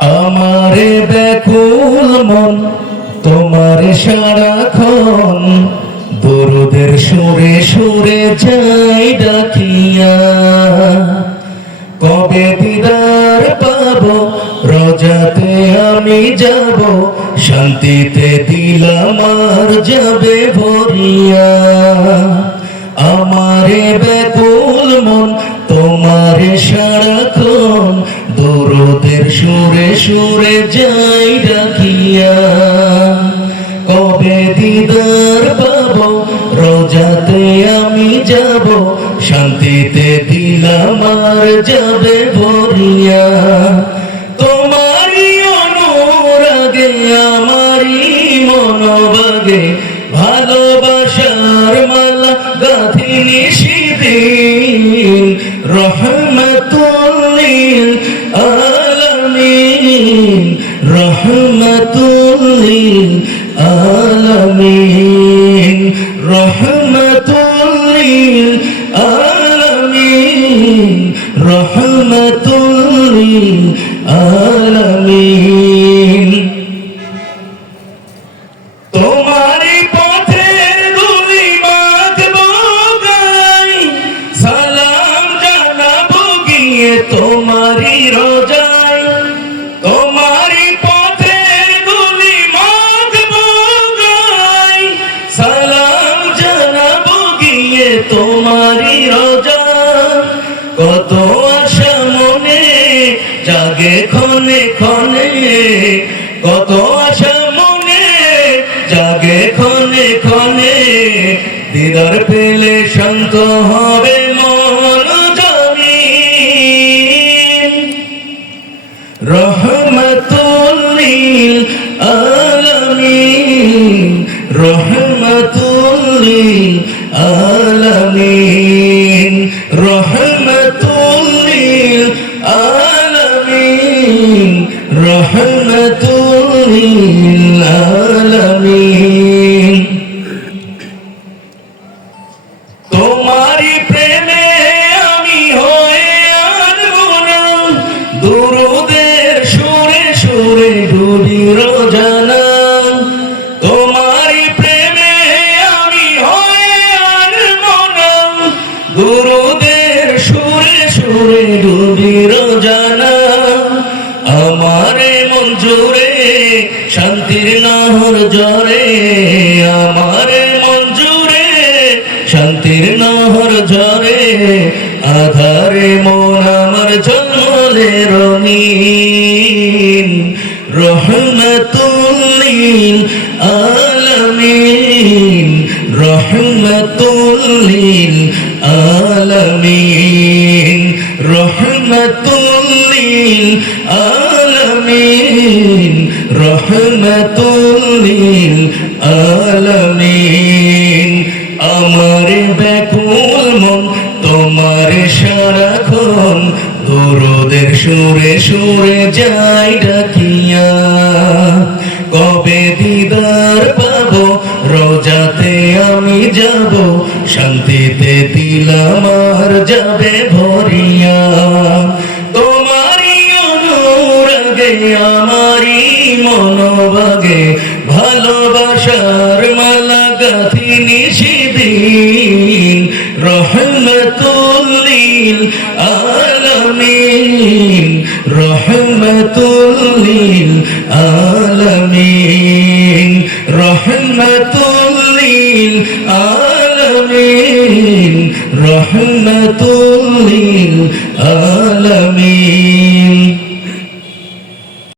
আমারে ব্যাকুল মন, তোমার সারাক্ষণ দরুদের সুরে সুরে যাই ডাকিয়া। কবে দিদার পাবো, রজাতে আমি যাব, শান্তিতে দিলাম আর যাবে ভরিয়া। আমারে ব্যাকুল সুরে যাই ডাকিয়া, কবে দিদার পাবো? রোজাতে আমি যাব, শান্তিতে দিলাম আর যাবে ভরিয়া। তোমারই অনুরাগে, আমারই মনোবাগে ভালোবাসার মালা রহমতুল্লিল তোমারই পথে সালাম গিয়ে তোমারই রোজাই তোমারই রোজা। কত আশা মনে, জাগে ক্ষণে ক্ষণে। কত আশা মনে, জাগে ক্ষণে ক্ষণে। দিদার পেলে শান্ত হবে মন জানি রহমতুল্লিল আলামিন রহমতুল্লিল আলামিন আলামিন রহমতুল্লিল আলামিন তোমারি প্রেমে আমি হয়ে আনব না দুরুদের সুরে সুরে ডুবি রোজানা। মঞ্জুরে শান্তির নহর জরে, আমারে মঞ্জুরে শান্তির নহর ঝরে আধারে মন আমার জন্মলে রঙিন, রহমতুল্লিল আলামিন রহমতুল্লিল আলামিন। রহমতুল্লিল আলামিন রহমতুল্লিল আলামিন। আমার ব্যাকুল সারাক্ষণ দরদের সুরে সুরে যাই ডাকিয়া। কবে দিদার পাবো, রোজাতে আমি যাব শান্তিতে দিলাম আর যাবে ভরিয়া। তোমারই অনুরাগে, আমারই মনোবাগে ভালোবাসার মালা গাথিনি সেদিন রহমতুল্লিল আলামিন রহমতুল্লিল আলামিন, রহমতুল্লিল রহমতুল